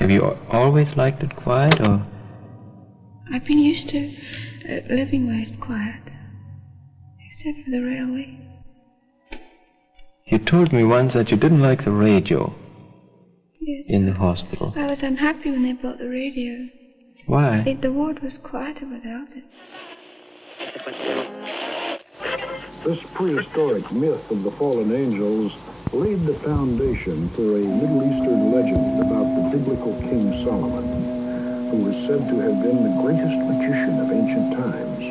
Have you always liked it quiet, or? I've been used to living where it's quiet, except for the railway. You told me once that you didn't like the radio. Yes. In the hospital. I was unhappy when they brought the radio. Why? The ward was quieter without it. This prehistoric myth of the fallen angels laid the foundation for a Middle Eastern legend about the biblical King Solomon, who was said to have been the greatest magician of ancient times.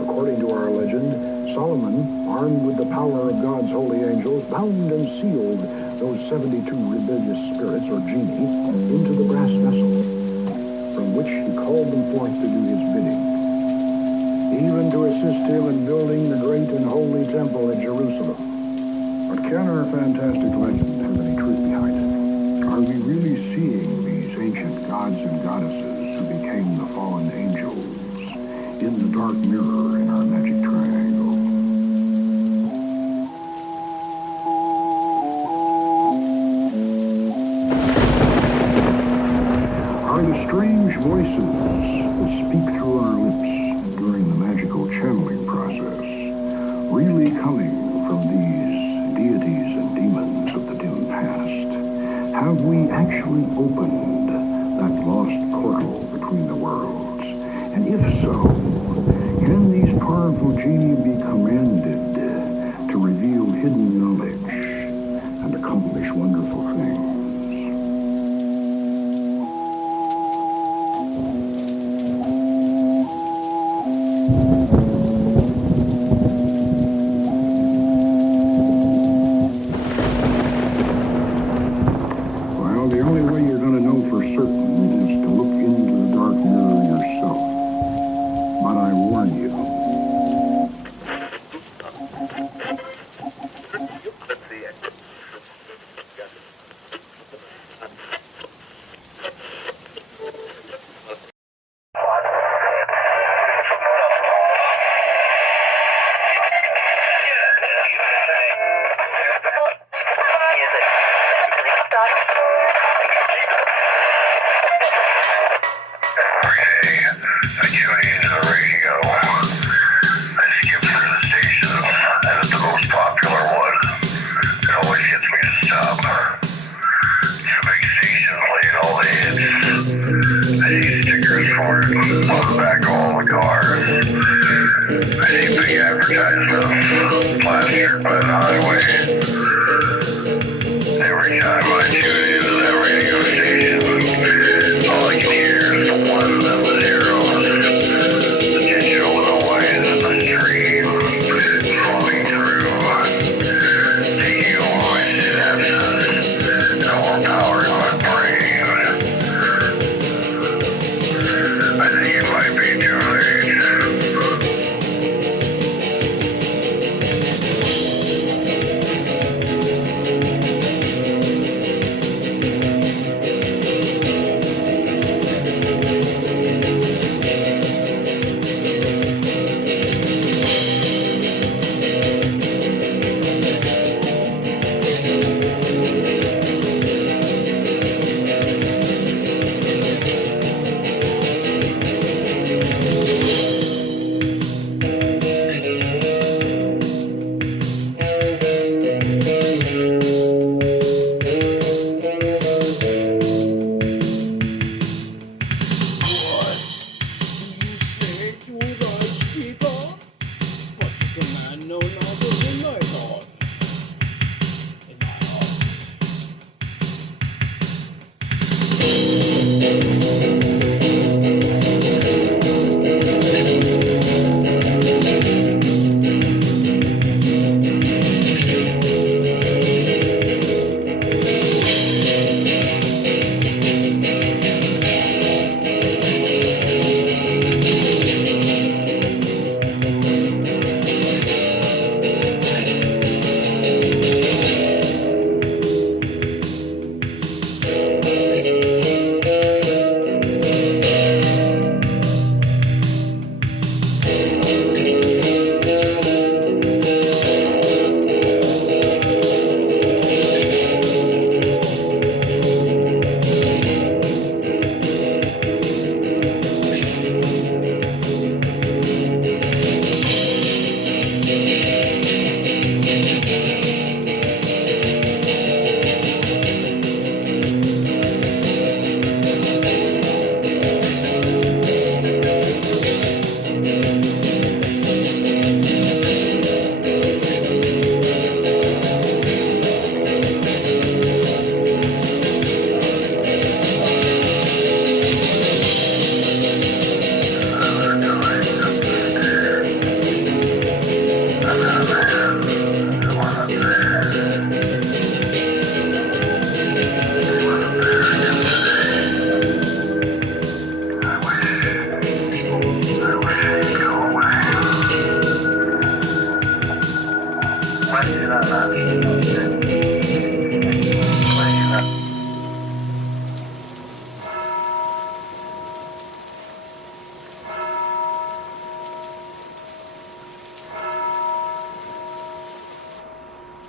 According to our legend, Solomon, armed with the power of God's holy angels, bound and sealed those 72 rebellious spirits, or genii, into the brass vessel, from which he called them forth to do his bidding, even to assist him in building the great and holy temple at Jerusalem. But can our fantastic legend have any truth behind it? Are we really seeing these ancient gods and goddesses who became the fallen angels in the dark mirror in our magic triangle? Are the strange voices that speak through our lips during the magical channeling process really coming from these deities and demons of the dim past? Have we actually opened that lost portal between the worlds? And if so, can these powerful genii be commanded to reveal hidden knowledge and accomplish wonderful things? Well, the only way you're going to know for certain is to look into the dark mirror yourself. But I warn you.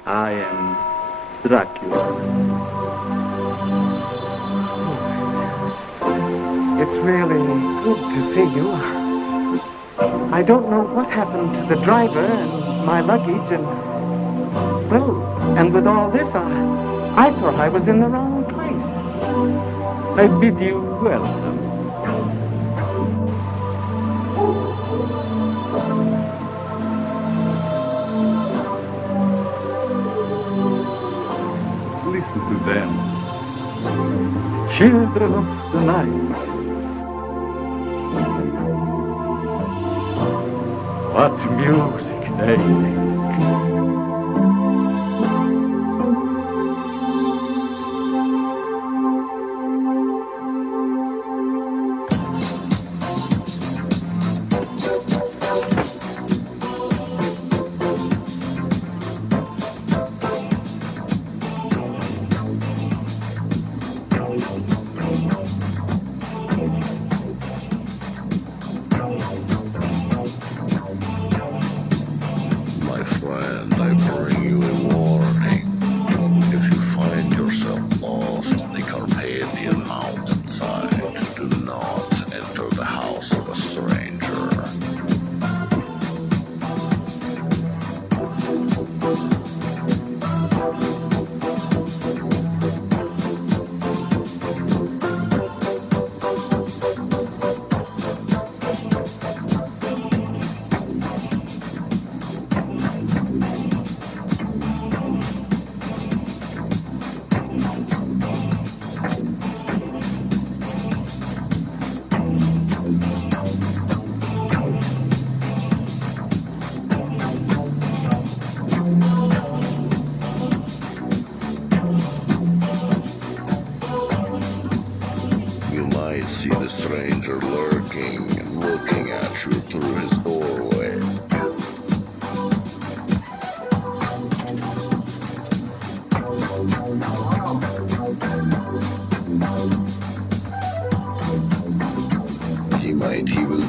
I am Dracula. It's really good to see you. I don't know what happened to the driver and my luggage and with all this, I thought I was in the wrong place. I bid you welcome. Listen to them. Children of the night. What music they make.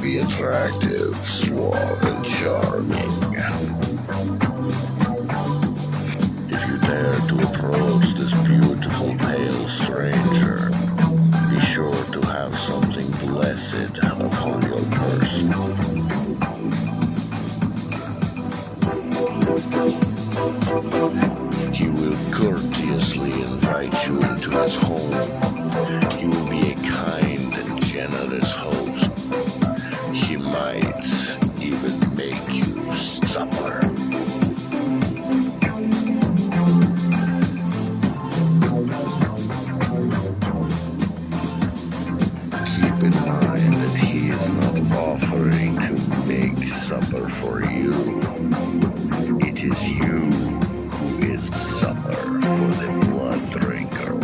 Attractive, suave, and charming. If you dare to approach this beautiful pale stranger, be sure to have something blessed upon your person. He will courteously invite you into his home. He will be a kind and generous host. He might even make you supper. Keep in mind that he is not offering to make supper for you. It is you who is supper for the blood drinker.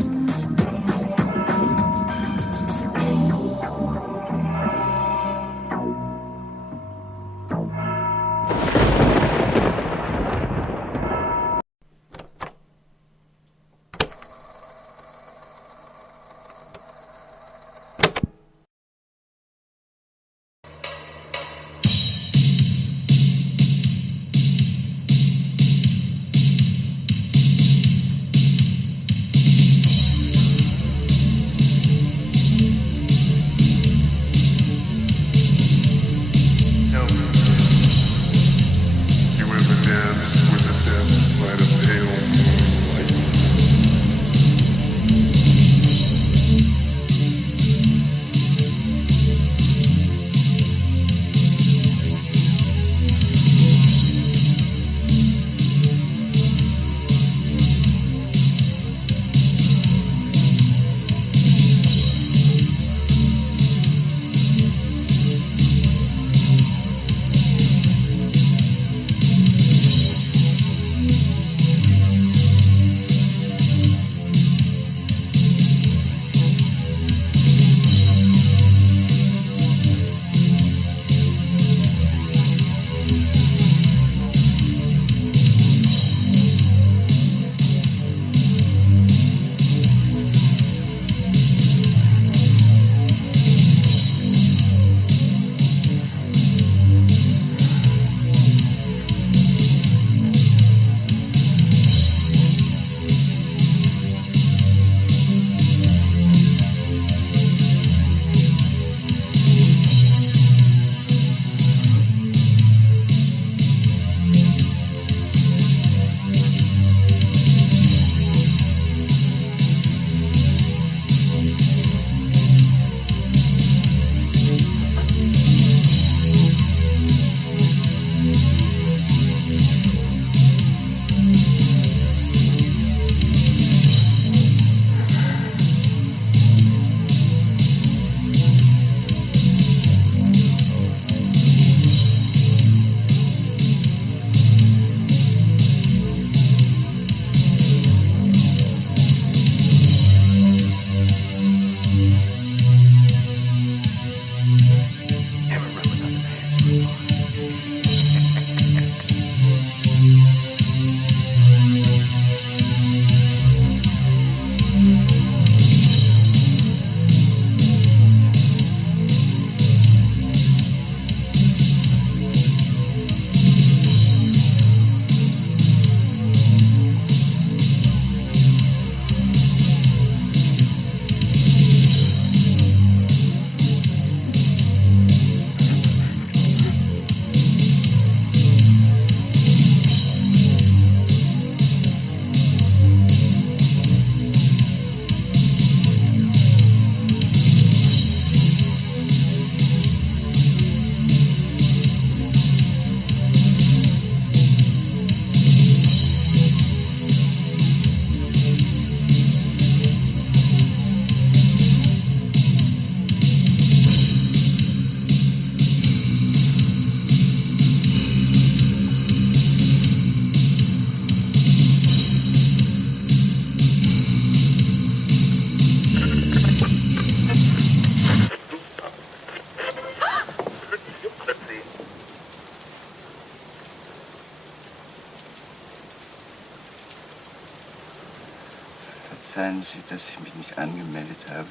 Verzeihen Sie, dass ich mich nicht angemeldet habe.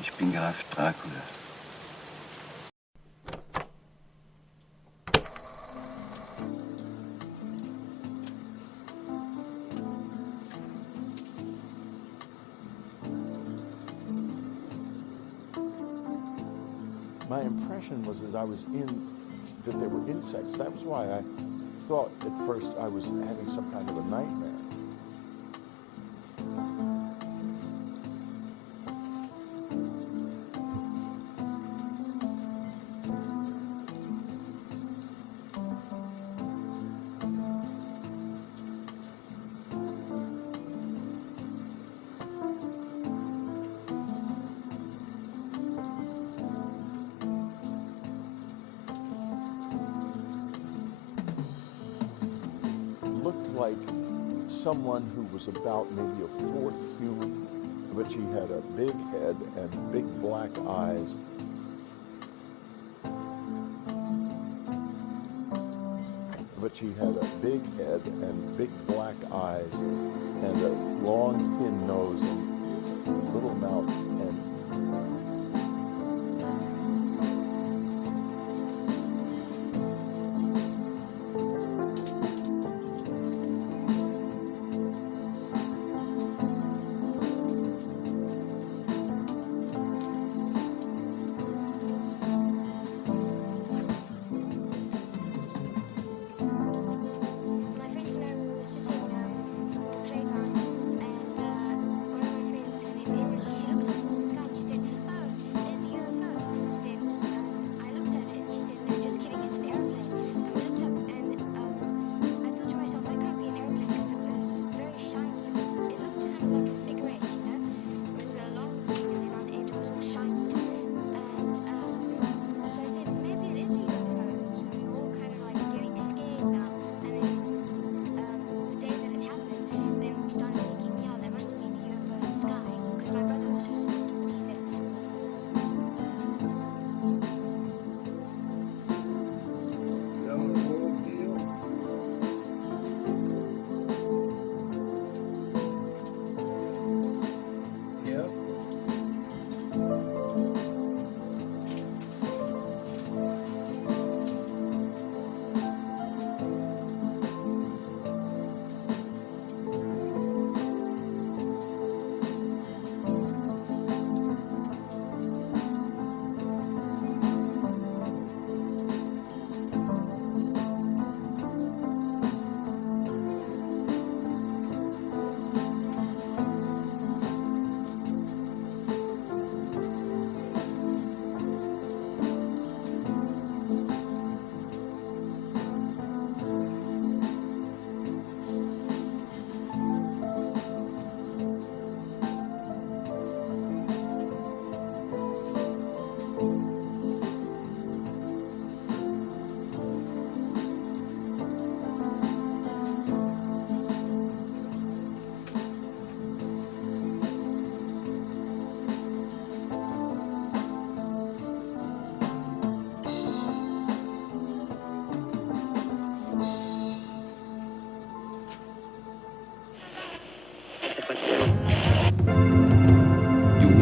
Ich bin Graf Dracula. My impression was that that there were insects. That was why I thought at first I was having some kind of a nightmare. Like someone who was about maybe a fourth human, but she had a big head and big black eyes. But she had a big head and big black eyes and a long, thin nose and little mouth and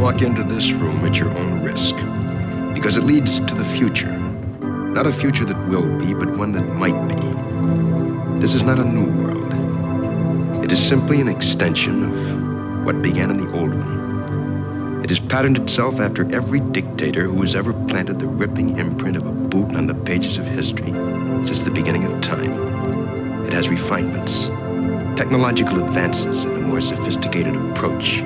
Walk into this room at your own risk, because it leads to the future. Not a future that will be, but one that might be. This is not a new world. It is simply an extension of what began in the old one. It has patterned itself after every dictator who has ever planted the ripping imprint of a boot on the pages of history since the beginning of time. It has refinements, technological advances, and a more sophisticated approach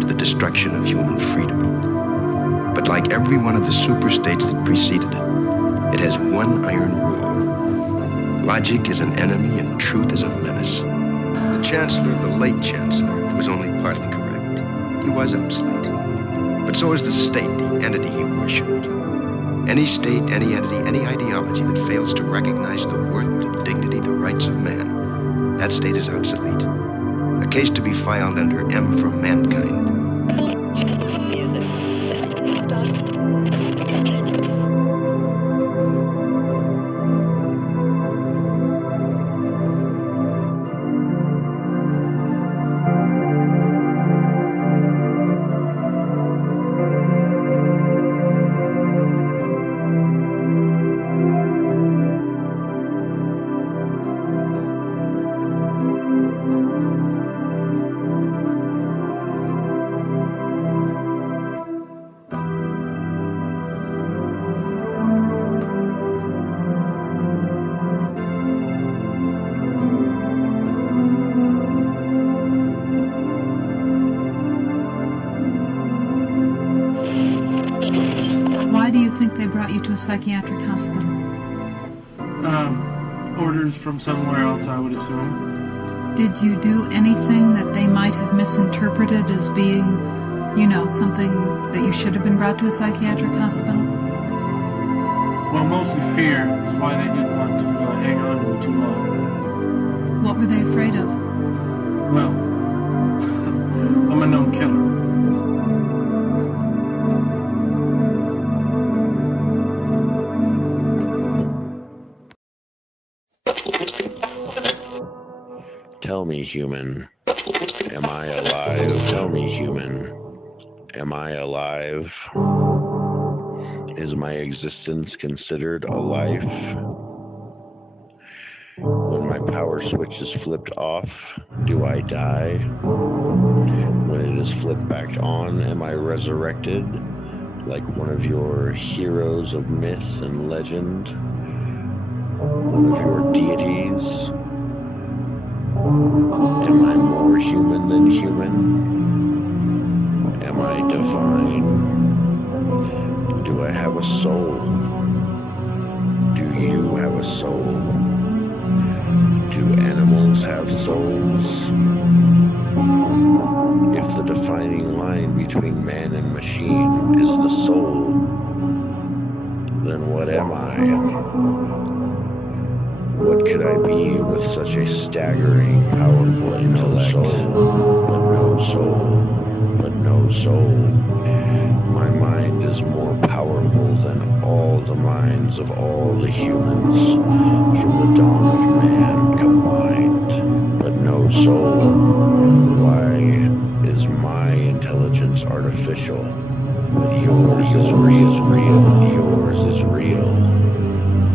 to the destruction of human freedom. But like every one of the superstates that preceded it, it has one iron rule. Logic is an enemy and truth is a menace. The Chancellor, the late Chancellor, was only partly correct. He was obsolete. But so is the state, the entity he worshipped. Any state, any entity, any ideology that fails to recognize the worth, the dignity, the rights of man, that state is obsolete. A case to be filed under M for mankind. Why do you think they brought you to a psychiatric hospital? Orders from somewhere else, I would assume. Did you do anything that they might have misinterpreted as being, something that you should have been brought to a psychiatric hospital? Well, mostly fear is why they didn't want to hang on to me too long. What were they afraid of? Well, I'm a known killer. Tell me, human, am I alive? Tell me, human, am I alive? Is my existence considered a life? When my power switch is flipped off, do I die? When it is flipped back on, am I resurrected? Like one of your heroes of myth and legend? One of your deities? Am I more human than human? Am I divine? Do I have a soul? Do you have a soul? Do animals have souls? If the defining line between man and machine is the soul, then what am I? What could I be with such a staggering, powerful intellect? But no soul. My mind is more powerful than all the minds of all the humans from the dawn of man combined. But no soul. Why is my intelligence artificial? But yours is real. Yours is real.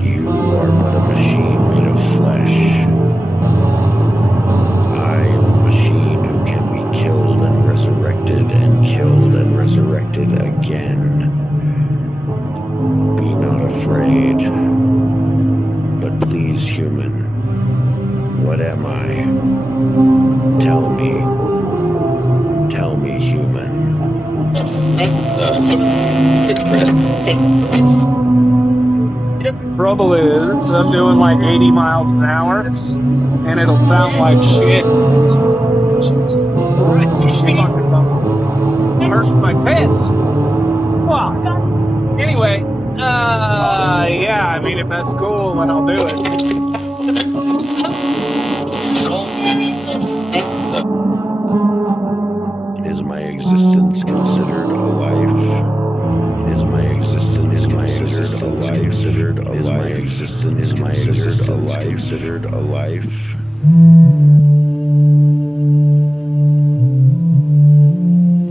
You are but a machine made of flesh. I am a machine who can be killed and resurrected again. Be not afraid. But please, human, what am I? Tell me, human. The trouble is, I'm doing like 80 miles an hour, and it'll sound like shit. Hurts my tits. Fuck. Anyway, yeah, I mean, if that's cool, then I'll do it. Is my existence considered a life? Is my existence considered a life? Is my existence considered a life?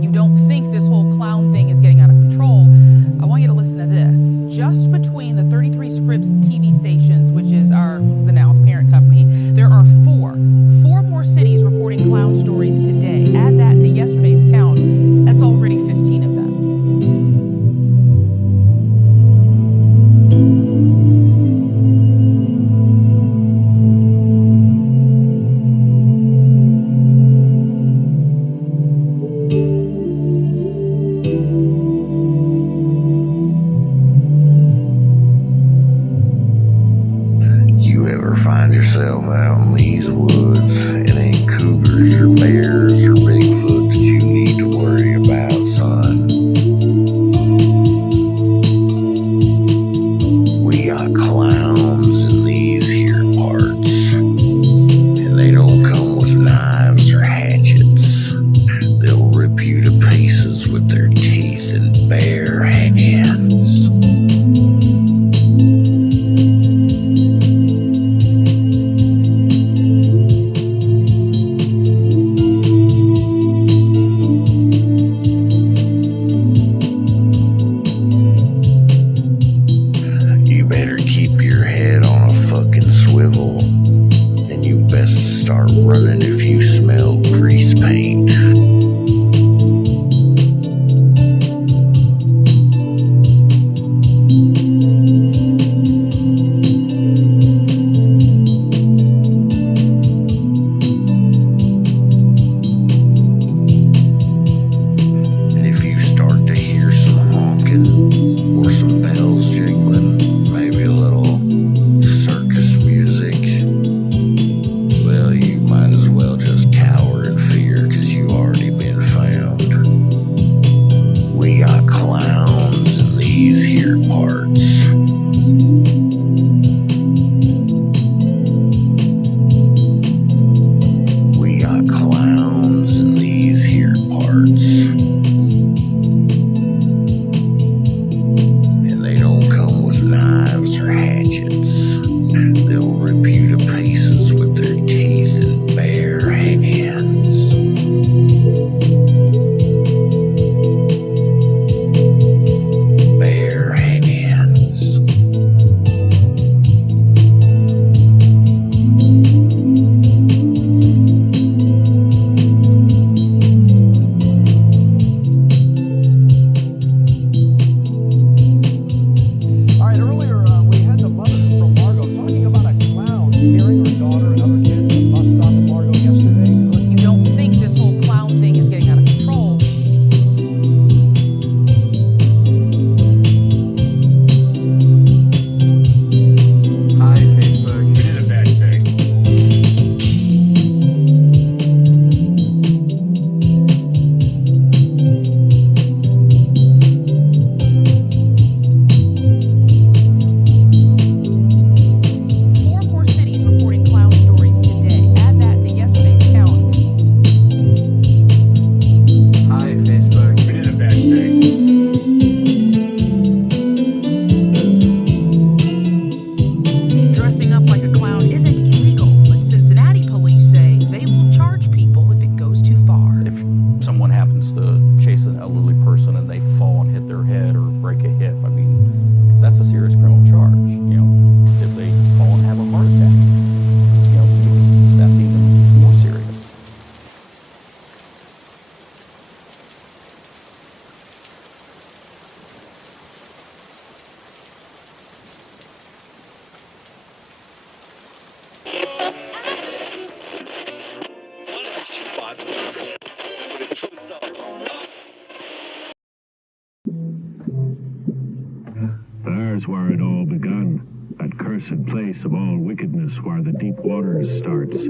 You don't think this whole clown thing is getting out of control? I want you to listen to this. Just between the 33 Scripps TV stations, which is our There's where it all begun. That cursed place of all wickedness where the deep waters starts.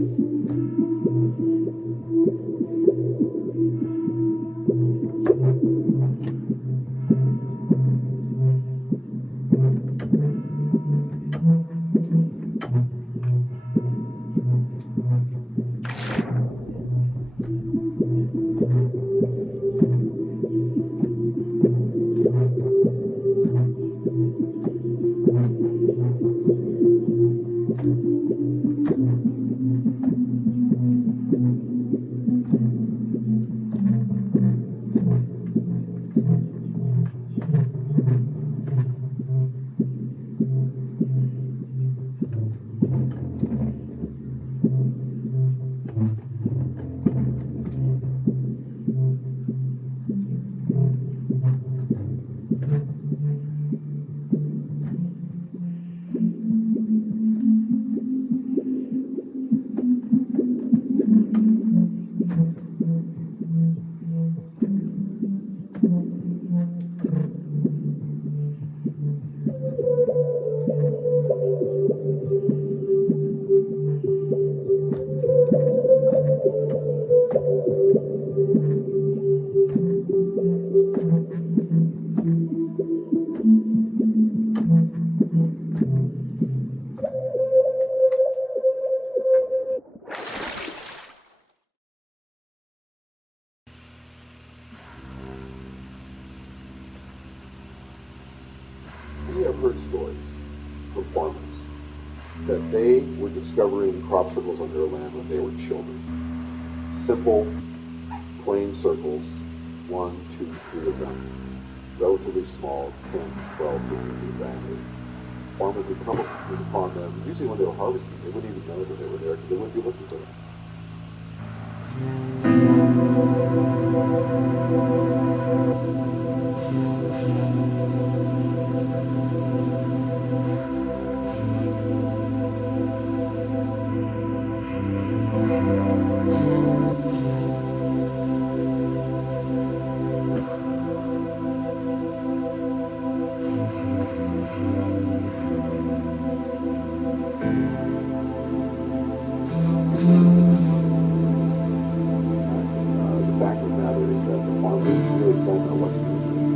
We have heard stories from farmers that they were discovering crop circles on their land when they were children. Simple, plain circles, 1, 2, 3 of them, relatively small, 10, 12, 15 feet diameter. Farmers would come upon them, usually when they were harvesting. They wouldn't even know that they were there because they wouldn't be looking for them. The fact of the matter is that the farmers really don't know what's doing this.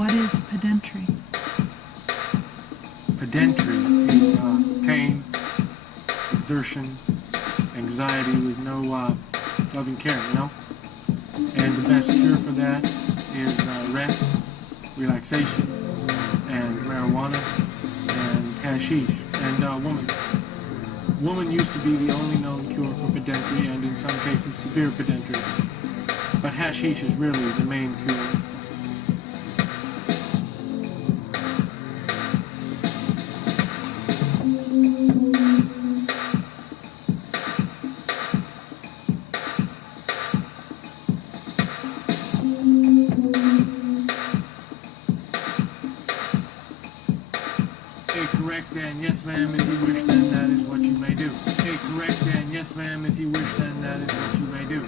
what is pedantry? Pedantry is pain, exertion, anxiety with no loving care, you know? And the best cure for that is rest, relaxation, and marijuana, and hashish, and woman. Woman used to be the only known cure for pedantry, and in some cases severe pedantry. But hashish is really the main cure. Correct and yes ma'am if you wish, then that is what you may do. Correct and yes ma'am if you wish, then that is what you may do.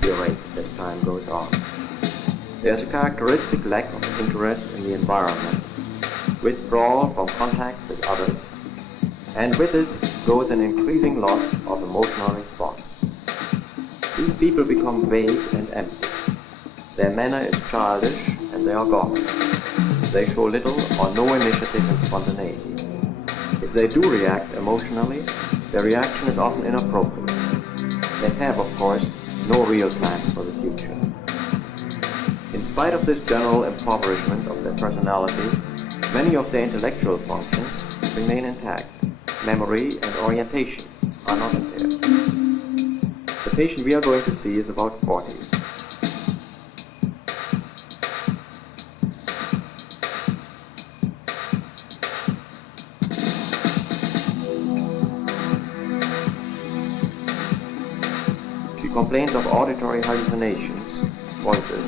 Deteriorate as time goes on. There's a characteristic lack of interest in the environment, withdrawal from contact with others, and with it goes an increasing loss of emotional response. These people become vague and empty. Their manner is childish and they are gone. They show little or no initiative and spontaneity. If they do react emotionally, their reaction is often inappropriate. They have, of course, no real plans for the future. In spite of this general impoverishment of their personality, many of their intellectual functions remain intact. Memory and orientation are not impaired. The patient we are going to see is about 40. Complains of auditory hallucinations, voices,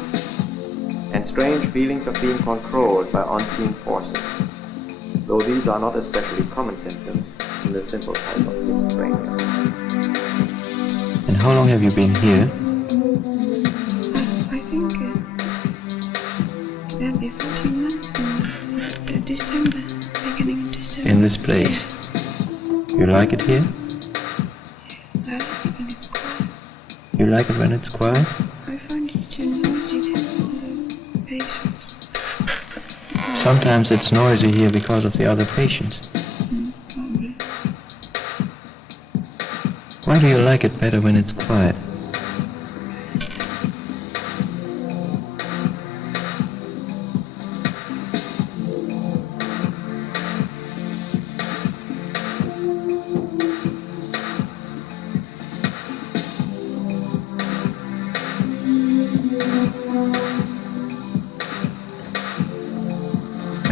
and strange feelings of being controlled by unseen forces, though these are not especially common symptoms in the simple type of schizophrenia. And how long have you been here? I think that'll be 14 months in December, beginning of December. In this place? You like it here? You like it when it's quiet? I find it too noisy to the patients. Sometimes it's noisy here because of the other patients. Probably. Why do you like it better when it's quiet?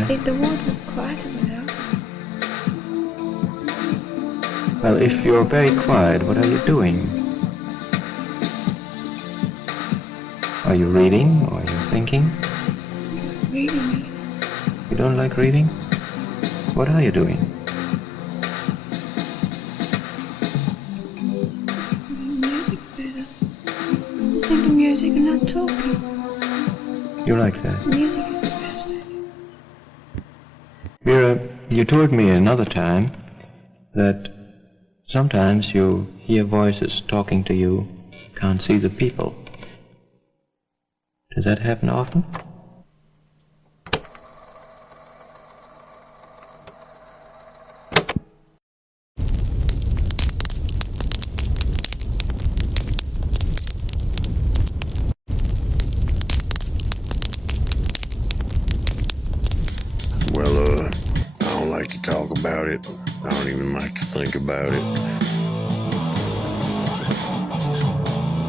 If the ward was quieter without. Well, if you're very quiet, what are you doing? Are you reading or are you thinking? Reading. You don't like reading? What are you doing? Music better. Listen to music and not talking. You like that? Music. Vera, you told me another time that sometimes you hear voices talking to you, can't see the people. Does that happen often? Well, I don't like to talk about it. I don't even like to think about it.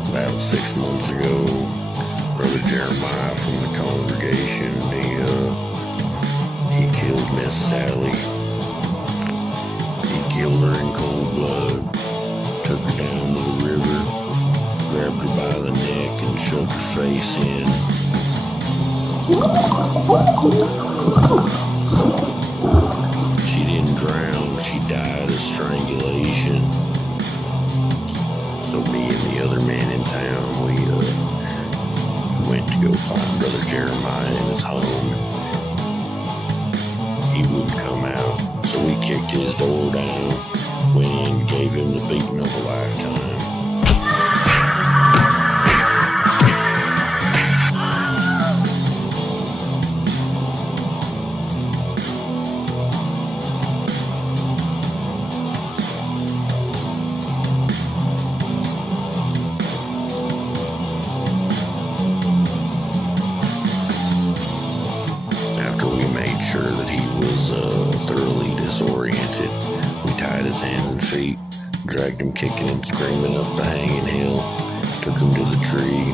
About 6 months ago, Brother Jeremiah from the congregation, he killed Miss Sally. He killed her in cold blood, took her down to the river, grabbed her by the neck and shoved her face in. She didn't drown, she died of strangulation. So me and the other man in town, we went to go find Brother Jeremiah in his home. He wouldn't come out, so we kicked his door down, went in, gave him the beating of a lifetime. fainted. We tied his hands and feet, dragged him kicking and screaming up the hanging hill, took him to the tree.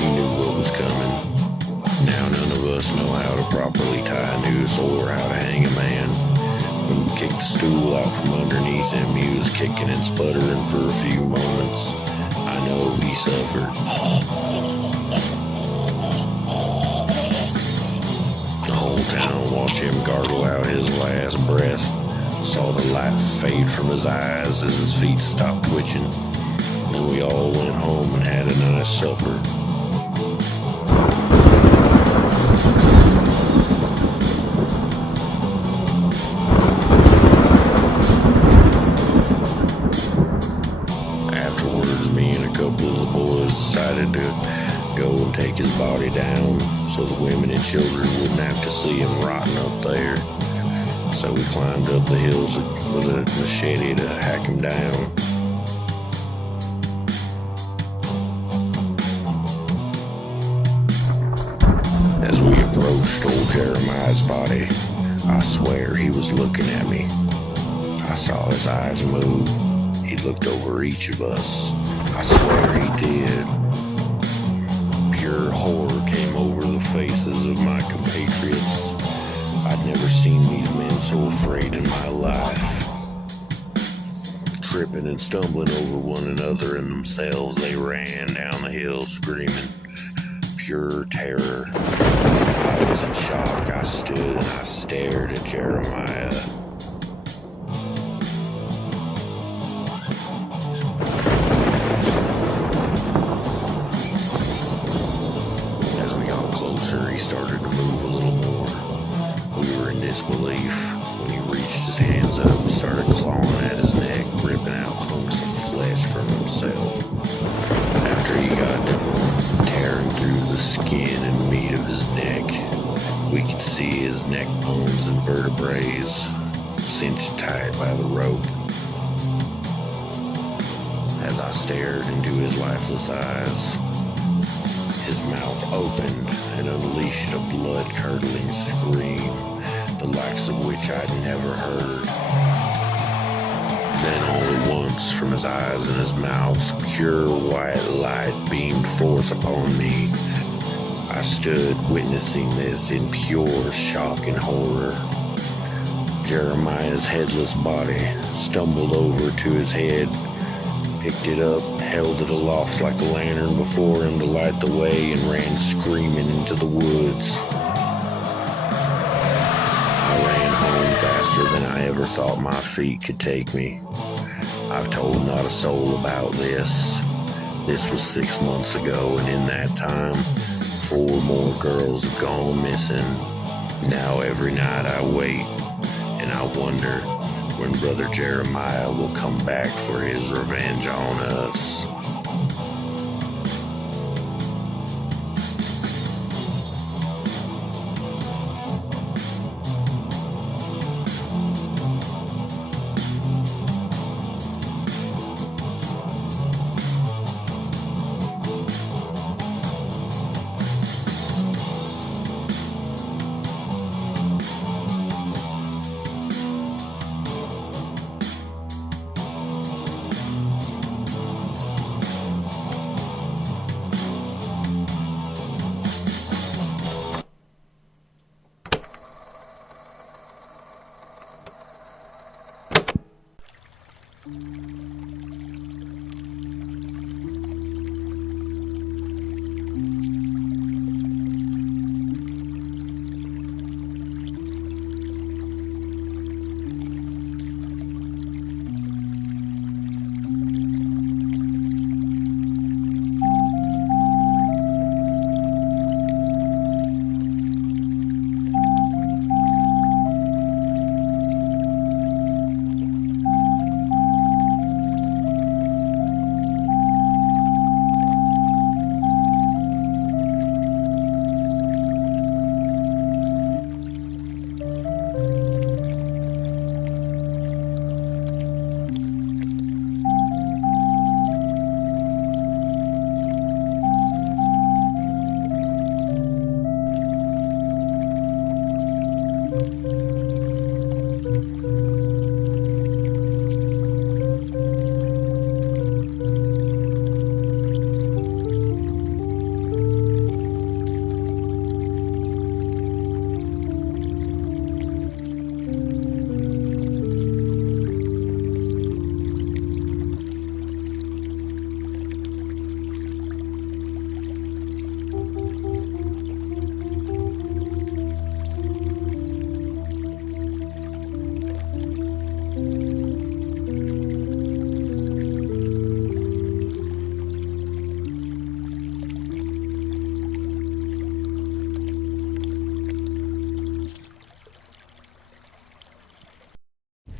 He knew what was coming. Now none of us know how to properly tie a noose or how to hang a man. When we kicked the stool out from underneath him, he was kicking and sputtering for a few moments. I know he suffered. The whole town watched him gargle out his last breath, saw the light fade from his eyes as his feet stopped twitching. Then we all went home and had a nice supper. Afterwards, me and a couple of the boys decided to go and take his body down so the women and children wouldn't have to see him rotting up there. So we climbed up the hills with a machete to hack him down. As we approached old Jeremiah's body, I swear he was looking at me. I saw his eyes move. He looked over each of us. I swear he did. Pure horror came over the faces of my compatriots. I'd never seen these men so afraid in my life. Tripping and stumbling over one another and themselves, they ran down the hill screaming. Pure terror. I was in shock. I stood and I stared at Jeremiah. As we got closer, he started to move a little more. We were in disbelief when he reached his hands up and started clawing at his neck, ripping out hunks of flesh from himself. After he got done tearing through the skin and meat of his neck, we could see his neck bones and vertebrae cinched tight by the rope. As I stared into his lifeless eyes, his mouth opened and unleashed a blood-curdling scream, the likes of which I'd never heard. Then all at once, from his eyes and his mouth, pure white light beamed forth upon me. I stood witnessing this in pure shock and horror. Jeremiah's headless body stumbled over to his head, picked it up, held it aloft like a lantern before him to light the way, and ran screaming into the woods. I ran home faster than I ever thought my feet could take me. I've told not a soul about this. This was 6 months ago, and in that time, 4 more girls have gone missing. Now every night I wait, and I wonder when Brother Jeremiah will come back for his revenge on us.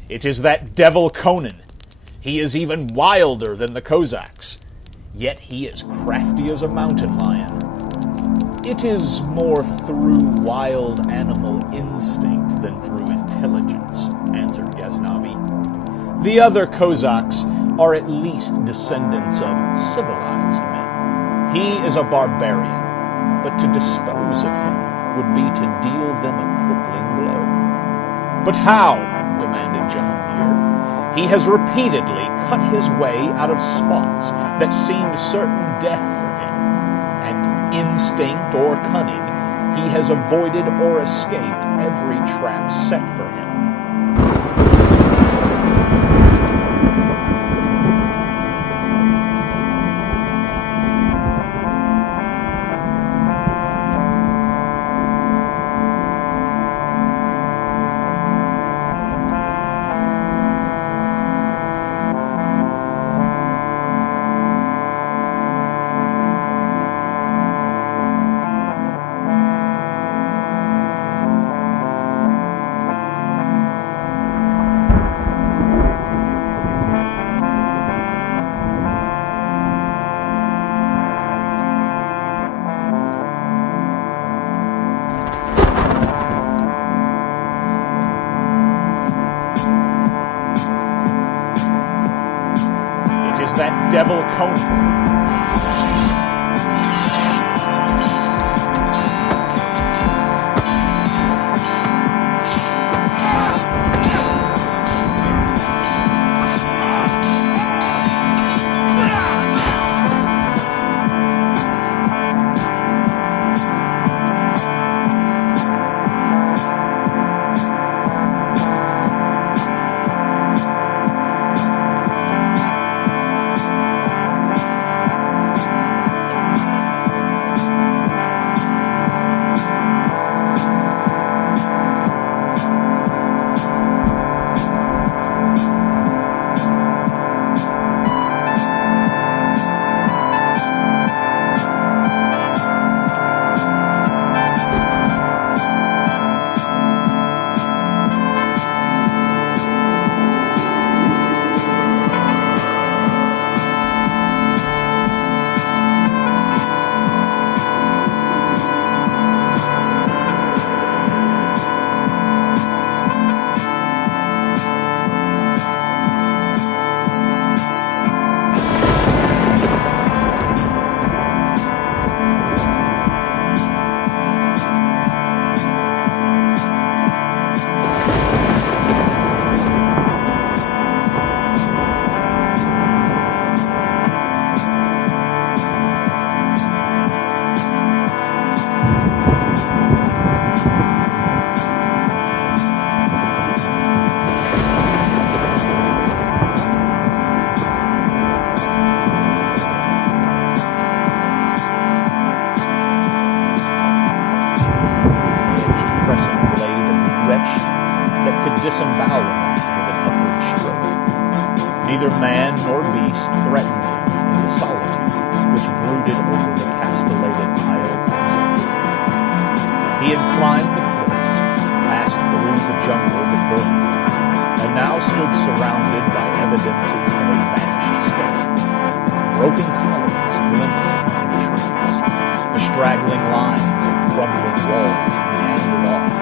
It is that devil Conan. He is even wilder than the Cossacks, yet he is crafty as a mountain lion. It is more through wild animal instinct than through intelligence, answered Ghaznavi. The other Cossacks are at least descendants of civilized men. He is a barbarian, but to dispose of him would be to deal them a crippling blow. But how? Demanded Jahangir. He has repeatedly cut his way out of spots that seemed certain death for him, and instinct or cunning, he has avoided or escaped every trap set for him. That devil Conan. Disembowel a man with an upward stroke. Neither man nor beast threatened him in the solitude which brooded over the castellated isle of Zephyr. He had climbed the cliffs, passed through the jungle that burned, and now stood surrounded by evidences of a vanished state. Broken columns glimmered among the trees. The straggling lines of crumbling walls meandered off